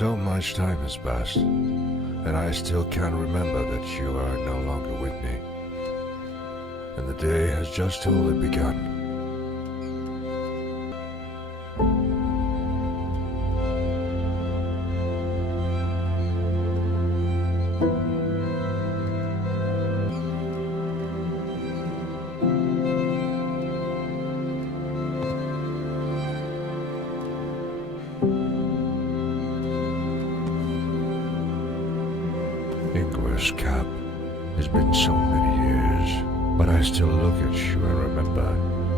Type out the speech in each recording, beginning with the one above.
So much time has passed, and I still can't remember that you are no longer with me. And the day has just only begun. Ingvar's cap. It's been so many years, but I still look at you and remember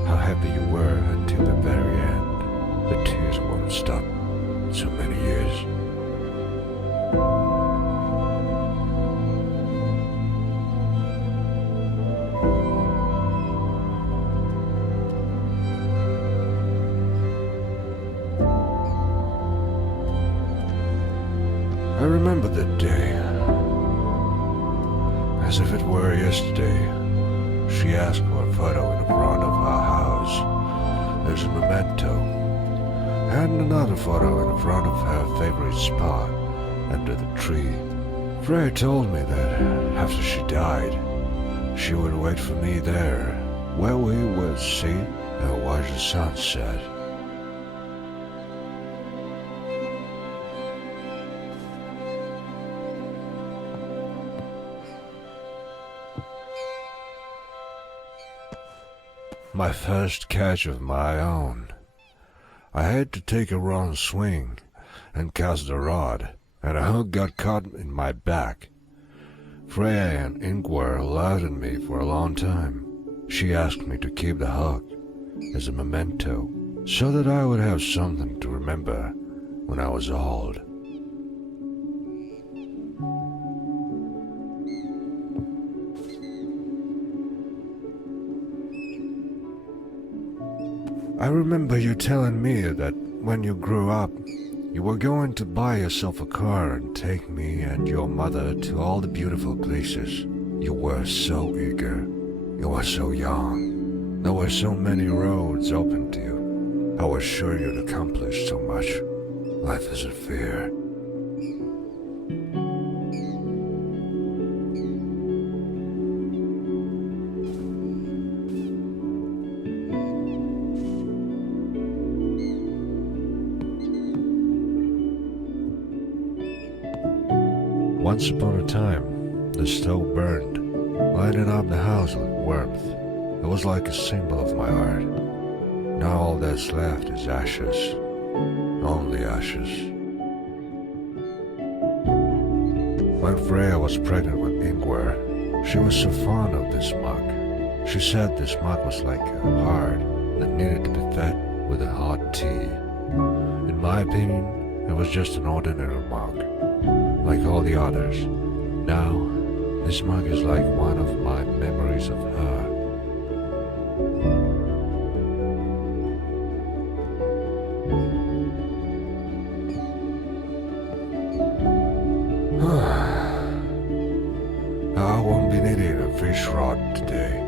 how happy you were until the very end. The tears won't stop. So many years. I remember that day as if it were yesterday. She asked for a photo in front of our house as a memento, and another photo in front of her favorite spot under the tree. Freya told me that after she died, she would wait for me there, where we would sit and watch the sunset. My first catch of my own. I had to take a wrong swing and cast the rod, and a hook got caught in my back. Freya and Ingvar laughed at me for a long time. She asked me to keep the hook as a memento, so that I would have something to remember when I was old. I remember you telling me that when you grew up, you were going to buy yourself a car and take me and your mother to all the beautiful places. You were so eager. You were so young. There were so many roads open to you. I was sure you'd accomplish so much. Life isn't fair. Once upon a time, the stove burned, lighting up the house with warmth. It was like a symbol of my art. Now all that's left is ashes, only ashes. When Freya was pregnant with Ingvar, she was so fond of this mug. She said this mug was like a heart that needed to be fed with a hot tea. In my opinion, it was just an ordinary mug, like all the others. Now, this mug is like one of my memories of her. I won't be needing a fish rod today.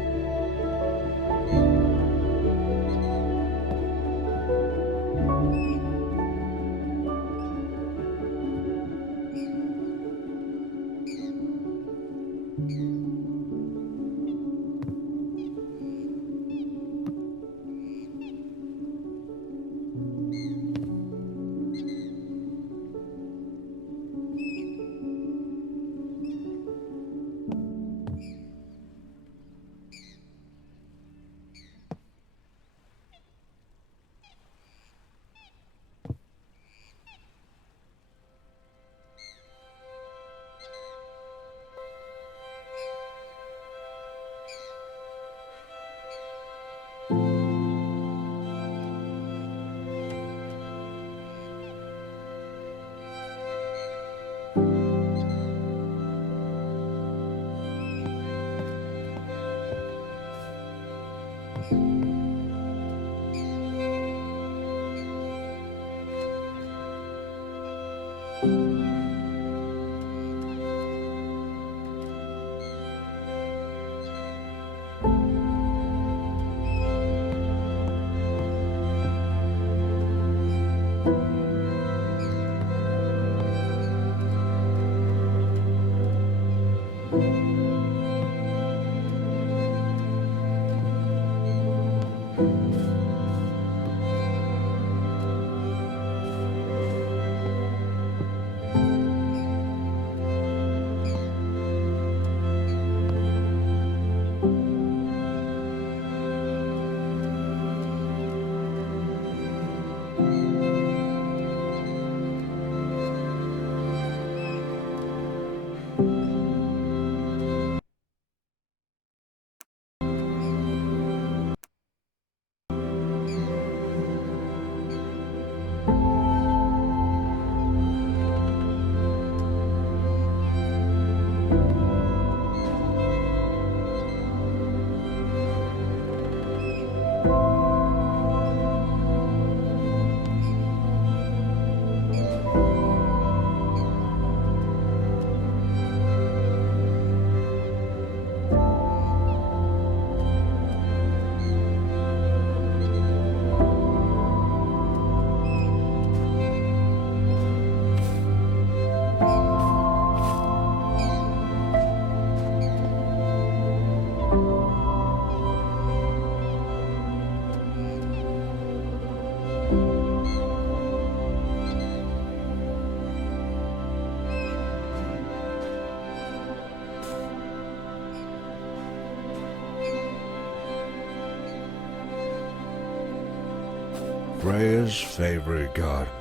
Freya's favorite garden,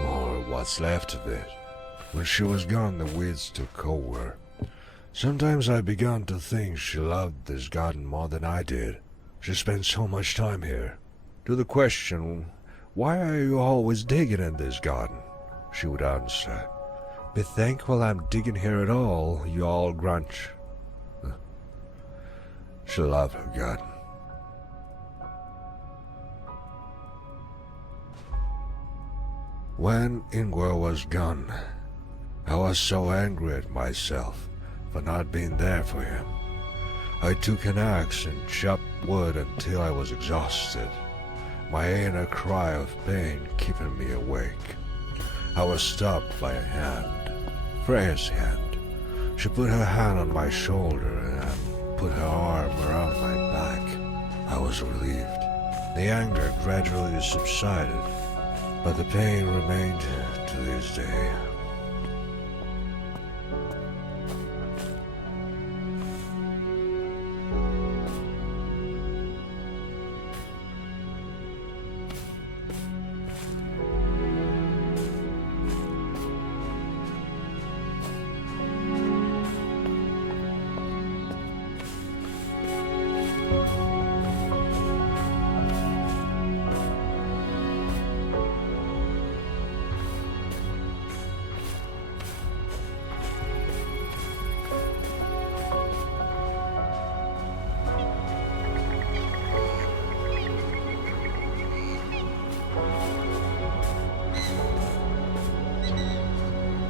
or what's left of it. When she was gone, the weeds took over. Sometimes I began to think she loved this garden more than I did. She spent so much time here. To the question, "Why are you always digging in this garden?" she would answer, "Be thankful I'm digging here at all, you old grunch." She loved her garden. When Ingvar was gone, I was so angry at myself for not being there for him. I took an axe and chopped wood until I was exhausted, my inner cry of pain keeping me awake. I was stopped by a hand, Freya's hand. She put her hand on my shoulder and put her arm around my back. I was relieved. The anger gradually subsided, but the pain remained to this day.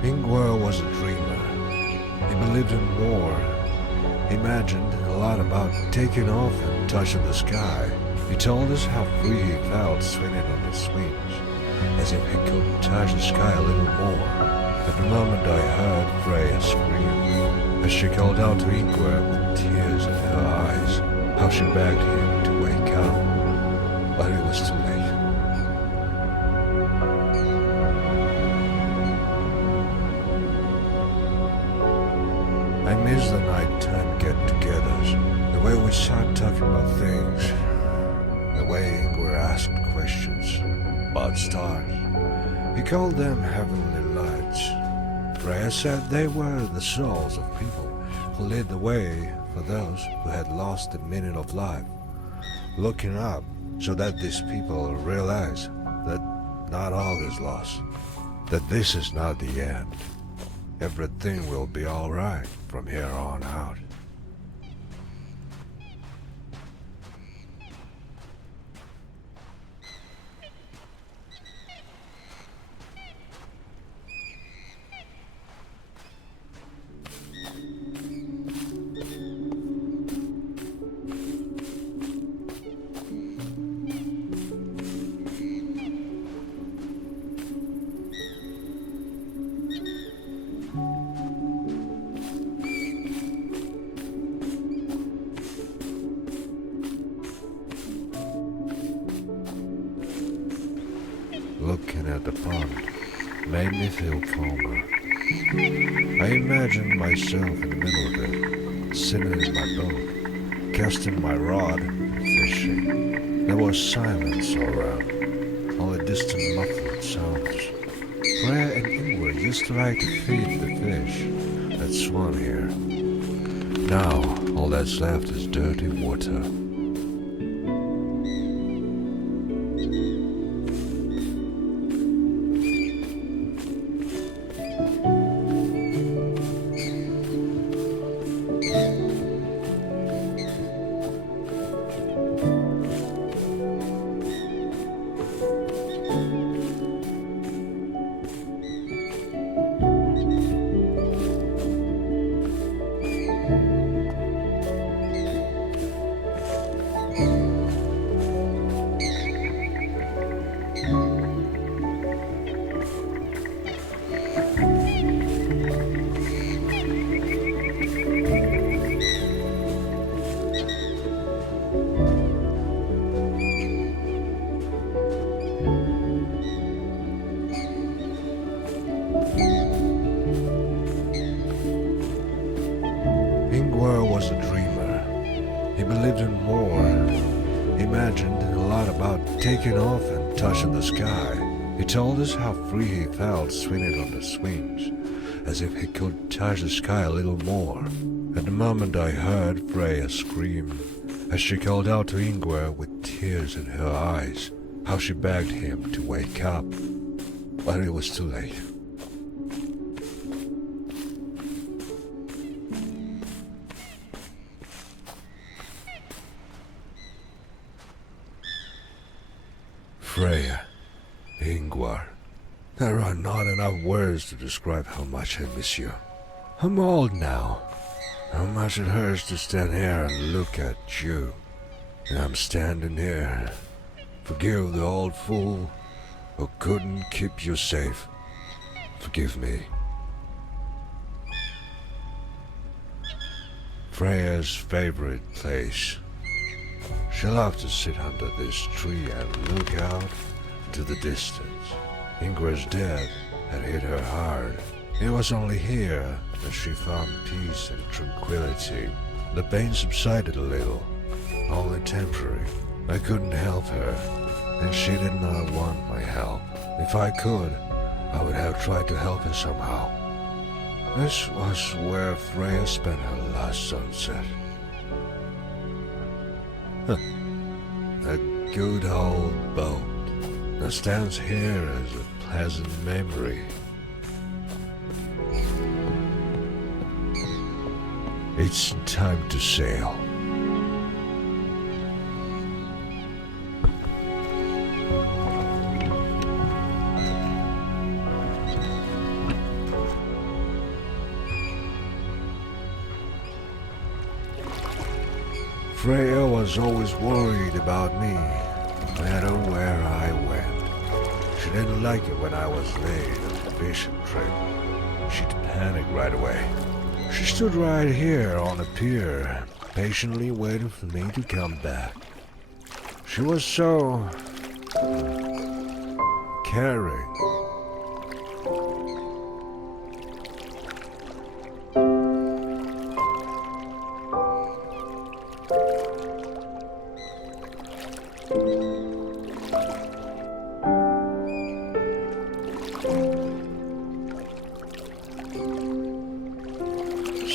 Ingvar was a dreamer. He believed in war. He imagined a lot about taking off and touching the sky. He told us how free he felt swinging on his wings, as if he could touch the sky a little more. At the moment I heard Freya scream, as she called out to Ingvar with tears in her eyes, how she begged him to wake up, but it was too late. I miss the nighttime get-togethers, the way we sat talking about things, the way Ingvar asked questions about stars. He called them heavenly lights. Freya said they were the souls of people who led the way for those who had lost the meaning of life, looking up so that these people realize that not all is lost, that this is not the end. Everything will be all right from here on out. Looking at the pond made me feel calmer. I imagined myself in the middle of it, sitting in my boat, casting my rod and fishing. There was silence all around, only distant muffled sounds. Freya and Ingvar used to like to feed the fish that swam here. Now all that's left is dirty water. Ingvar was a dreamer. He believed in war. He imagined a lot about taking off and touching the sky. He told us how free he felt swinging on the swings, as if he could touch the sky a little more. At the moment I heard Freya scream, as she called out to Ingvar with tears in her eyes, how she begged him to wake up, but it was too late. Freya, Ingvar, there are not enough words to describe how much I miss you. I'm old now. How much it hurts to stand here and look at you. And I'm standing here. Forgive the old fool who couldn't keep you safe. Forgive me. Freya's favorite place. She loved to sit under this tree and look out into the distance. Ingvar's death had hit her hard. It was only here that she found peace and tranquility. The pain subsided a little, only temporary. I couldn't help her, and she did not want my help. If I could, I would have tried to help her somehow. This was where Freya spent her last sunset. A good old boat that stands here as a pleasant memory. It's time to sail. Freya was always worried about me, no matter where I went. She didn't like it when I was late on the fishing trip. She'd panic right away. She stood right here on the pier, patiently waiting for me to come back. She was so caring.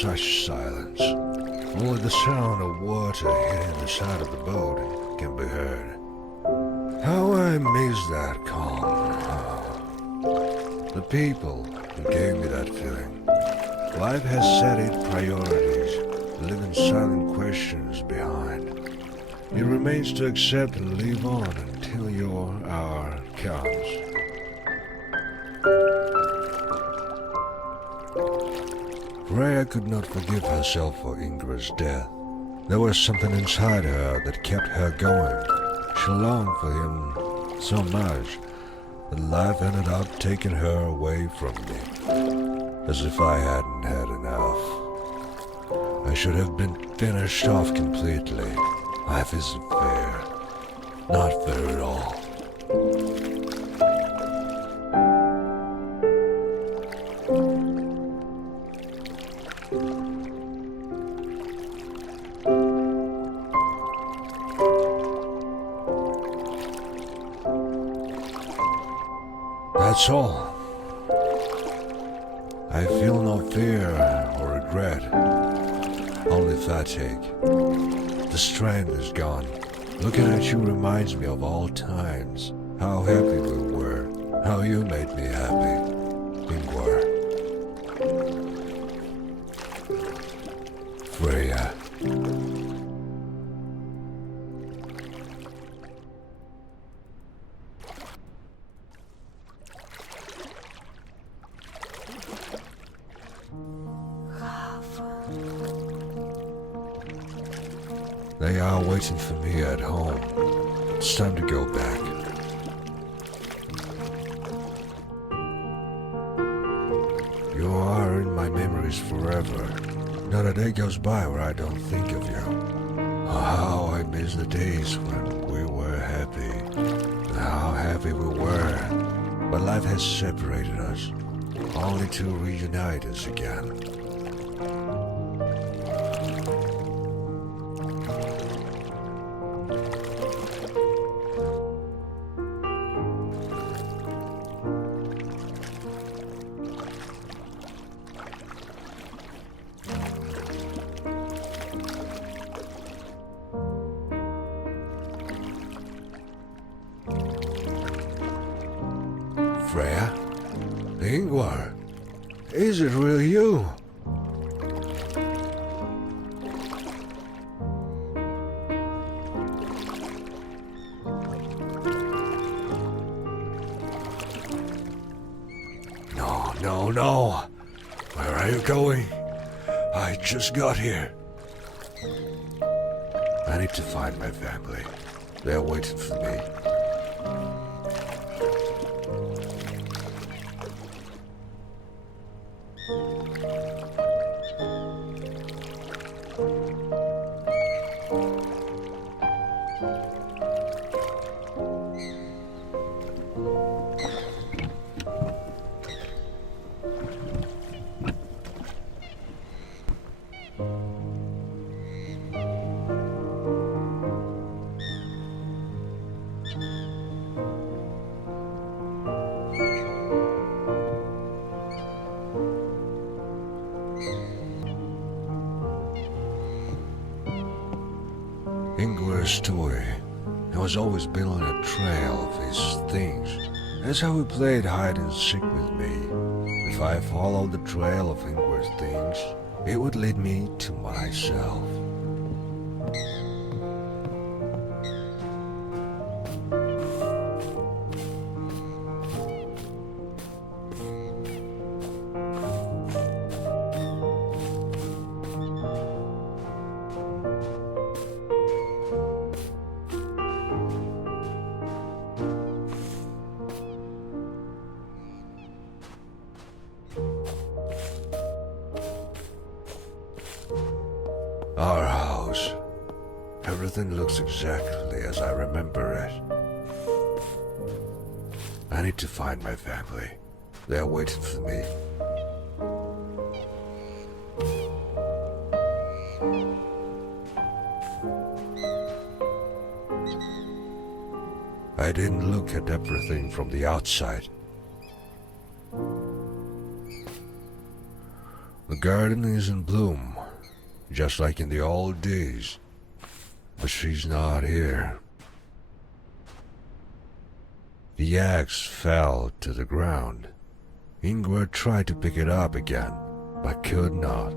Such silence. Only the sound of water hitting the side of the boat can be heard. How I miss that calm. The people who gave me that feeling. Life has set its priorities, leaving silent questions behind. It remains to accept and live on until your hour comes. Freya could not forgive herself for Ingvar's death. There was something inside her that kept her going. She longed for him so much that life ended up taking her away from me, as if I hadn't had enough. I should have been finished off completely. Life isn't fair. Not fair at all. That's all. I feel no fear or regret, only fatigue. The strength is gone. Looking at you reminds me of all times, how happy we were, how you made me happy. Ingvar. Freya. They are waiting for me at home. It's time to go back. You are in my memories forever. Not a day goes by where I don't think of you. Oh, how I miss the days when we were happy. And how happy we were. But life has separated us, only to reunite us again. Freya? Ingvar? Is it really you? No. Where are you going? I just got here. I need to find my family. They're waiting for me. Ingvar's story. He was always been on a trail of his things. That's how he played hide and seek with me. If I followed the trail of Ingvar's things, it would lead me to myself. Our house. Everything looks exactly as I remember it. I need to find my family. They're waiting for me. I didn't look at everything from the outside. The garden is in bloom, just like in the old days. But she's not here. The axe fell to the ground. Ingvar tried to pick it up again, but could not.